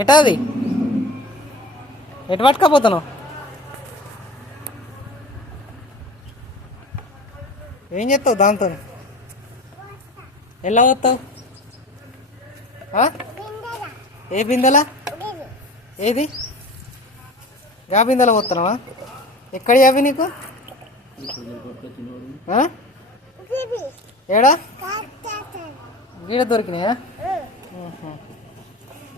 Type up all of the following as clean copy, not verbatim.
ఎటా అది ఎటు పట్టుకపోతున్నావు? ఏం చేస్తావు దాంతో? ఎలా పోతావు? ఏ బిందెలా? ఏది గా బిందెలా పోతున్నావా? ఎక్కడ అవి నీకు? ఏడా గీడ దొరికినాయా?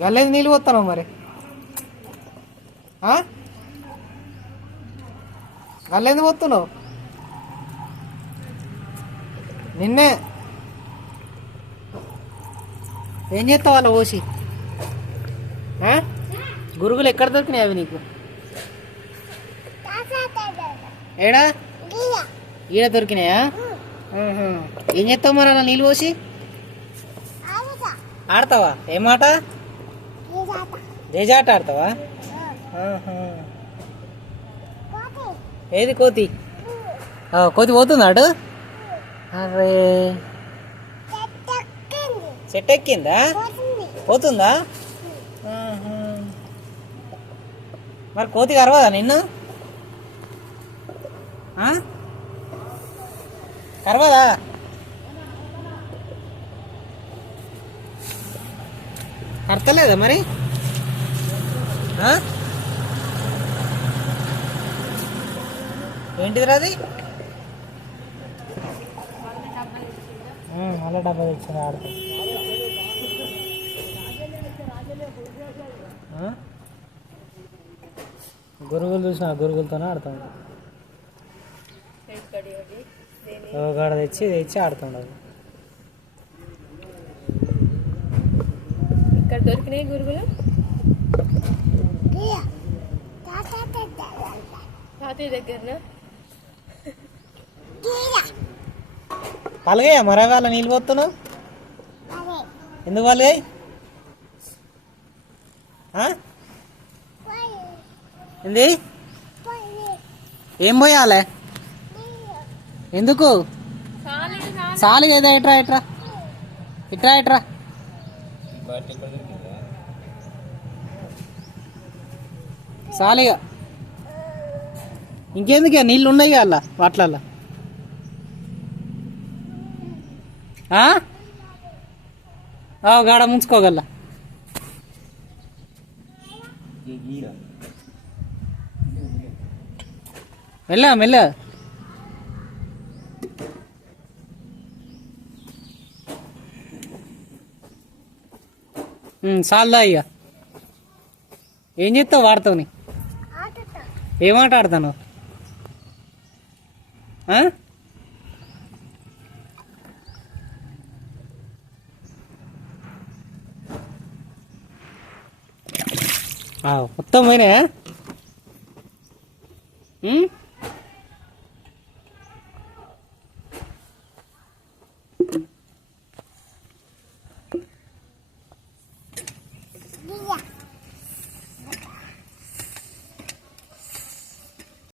గల్లేది నీళ్ళు పోతున్నావు మరి? గల్లేది పోతున్నావు? నిన్నే ఏం చేస్తావు వాళ్ళ పోసి? గురుగులు ఎక్కడ దొరికినాయి అవి నీకు? ఏడా ఈడ దొరికినాయా? ఏం చేస్తావు మరి అలా నీళ్ళు పోసి? ఆడతావా? ఏం ఆట? జేజాట ఆడతావా? ఏది కోతి? కోతి పోతుందా అటు? అరే చెట్టు ఎక్కిందా? పోతుందా? మరి కోతి కరవదా నిన్ను? కరవదా? కరతలేదా మరి? ఏంటిది అది? మళ్ళీ డబ్బా తెచ్చింది ఆడుతూ. గురుగులు చూసిన గురుగులతోనే ఆడుతాడు. గడ తెచ్చి ఆడుతుండదు. ఇక్కడ దొరికినాయి గురుగులు తాతయ్య దగ్గర. పలగయ్యా మరే వాళ్ళ నీళ్ళు పోతున్నావు? ఎందుకు వాళ్ళే? ఏంది? ఏం పోయాలే? ఎందుకు? చాలు కదా. ఇట్రా ఇట్రా ఇట్రా ఇట్రా. చాలుగా ఇంకెందుకు? నీళ్ళు ఉన్నాయి కదా అలా వాటిలల్లా. గాడ ముంచుకోగల. మెల్ల మెల్ల. చాలుదా ఇక. ఏం చేస్తావు వాడుతావు? ఏమాట ఆడతాను? మొత్తం పోయినా?